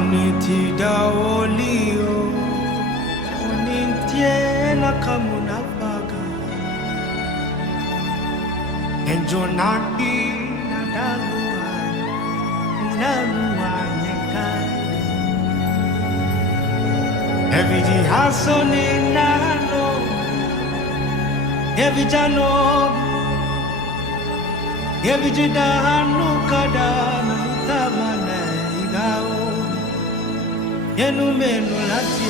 Aniti daolio Onintiela kamunapaga Enjonaki nadaluan Naluan nekai Every day hasoni nano Every jano Every day dahanu kadana Tabana igao Yenu menu lati